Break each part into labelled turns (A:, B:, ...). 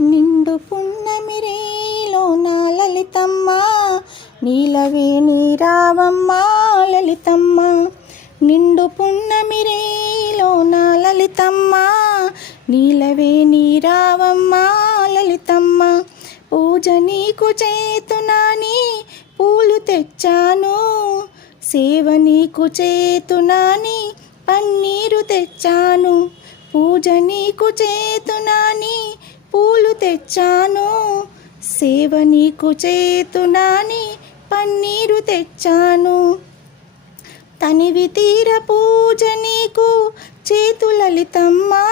A: నిండు పున్నమిరేలో నా లలితమ్మ నీలవేణి రావమ్మ లలితమ్మ. నిండు పున్నమిరేలో నా లలితమ్మ నీలవేణి రావమ్మ లలితమ్మ. పూజ నీకు చేతునాని పూలు తెచ్చాను. సేవ నీకు చేతునాని పన్నీరు తెచ్చాను. పూజ నీకు చేతునాని పూలు తెచ్చాను. సేవ నీకు చేతునాని పన్నీరు తెచ్చాను. తనివి తీర పూజ నీకు చేతులలితమ్మా.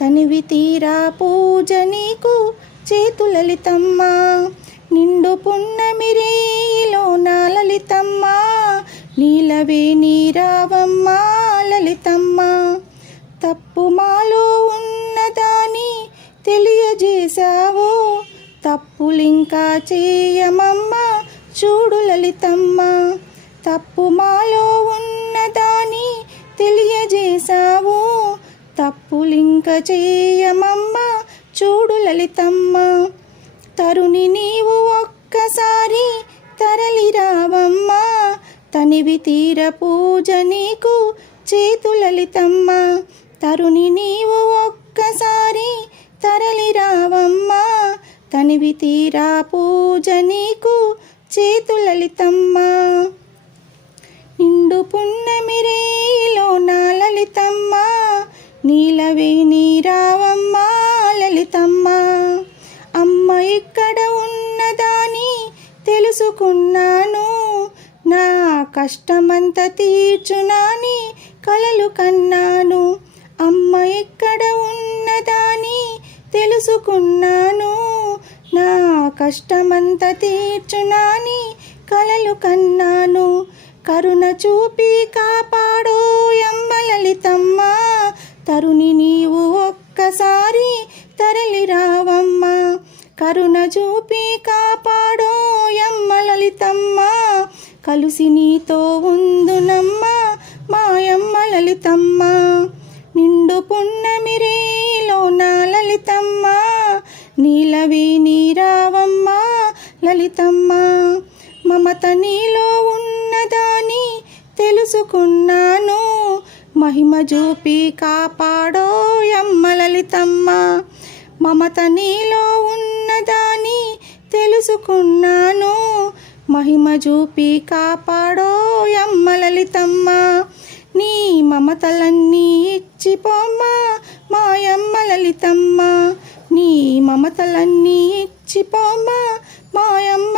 A: తనివి తీర పూజ నీకు చేతులలితమ్మా. నిండు పున్నమిరేలో నా లలితమ్మా నీలవే నీరావమ్మా లలితమ్మ. తప్పు మాలో ఉన్న తెలియజేశావో? తప్పులింకా చేయమమ్మ చూడు లలితమ్మ. తప్పు మాలో ఉన్నదాని తెలియజేశావో? తప్పులింక చేయమమ్మ చూడు లలితమ్మ. తరుణి నీవు ఒక్కసారి తరలిరావమ్మా. తనివి తీర పూజ నీకు చేతులలితమ్మ తరుణి నీవు ఒక్కసారి తరలి రావమ్మా తనివి తీరా పూజ నీకు చేతులలితమ్మ. నిండు పున్నమిరేలో నా లలితమ్మ నీలవే నీరావమ్మ లలితమ్మ. అమ్మ ఇక్కడ ఉన్నదాని తెలుసుకున్నాను నా కష్టమంత తీర్చునాని కలలు కన్నాను. తెలుసుకున్నాను. నా కష్టమంత తీర్చునాని కలలు కన్నాను. కరుణ చూపి కాపాడో యమ్మ లలితమ్మ. తరుణి నీవు ఒక్కసారి తరలి రావమ్మ. కరుణ చూపి కాపాడో ఎమ్మ లలితమ్మ. కలుసి నీతో ఉందునమ్మ మాయమ్మ లలితమ్మ. నిండు పున్నమిరి లలితమ్మ నీలవే నీరావమ్మ లలితమ్మ మమత నీలో ఉన్నదాని తెలుసుకున్నాను. మహిమ చూపి కాపాడో యమ్మ లలితమ్మ మమత నీలో ఉన్నదాని తెలుసుకున్నాను. మహిమ చూపి కాపాడో యమ్మ లలితమ్మ నీ మమతలన్నీ ఇచ్చిపోమ్మా. లలితమ్మ నీ మమతలన్నీ ఇచ్చిపోమ్మ మాయమ్మ.